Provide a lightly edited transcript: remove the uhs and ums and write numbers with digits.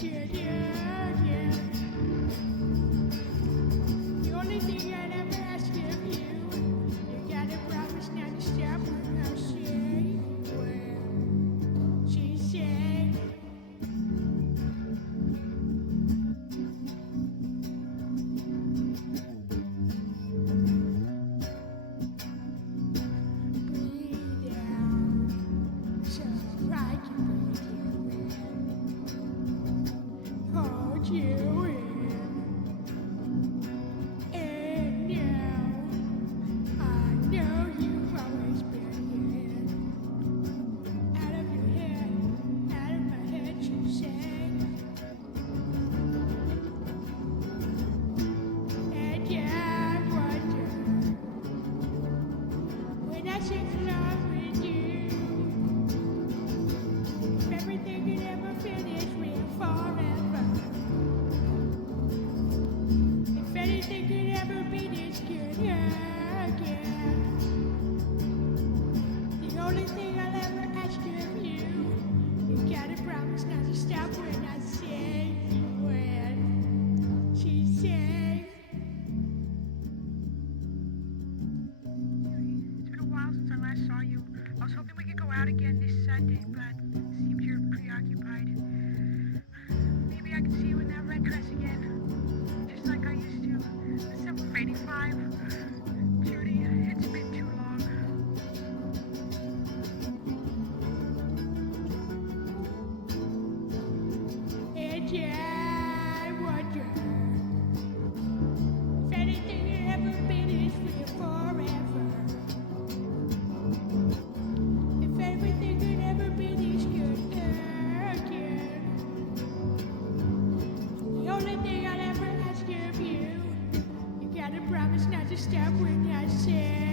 good, yeah, yeah. The only thing I'd ever ask of you, you gotta promise not to stop when I say, well, she said. Breathe out, so I can breathe you in. Hold you in. And now, I know you've always been out of your head, out of my head, you say. And yeah, I wonder, when I sit in love with you, if everything could ever finish real forever. If anything could ever be this good again. The only thing I'll ever ask of you, you gotta promise not to stop when I say when she said. It's been a while since I last saw you. I was hoping we could go out again this Sunday, but it seems you're preoccupied. Maybe I can see you in that red dress again, just like I used to. December 85. Judy, it's been too long. And yeah, I wonder if anything could ever be this real forever. If everything could ever be this good again. The only thing I'll ever ask of you, you gotta promise not to stop when I say.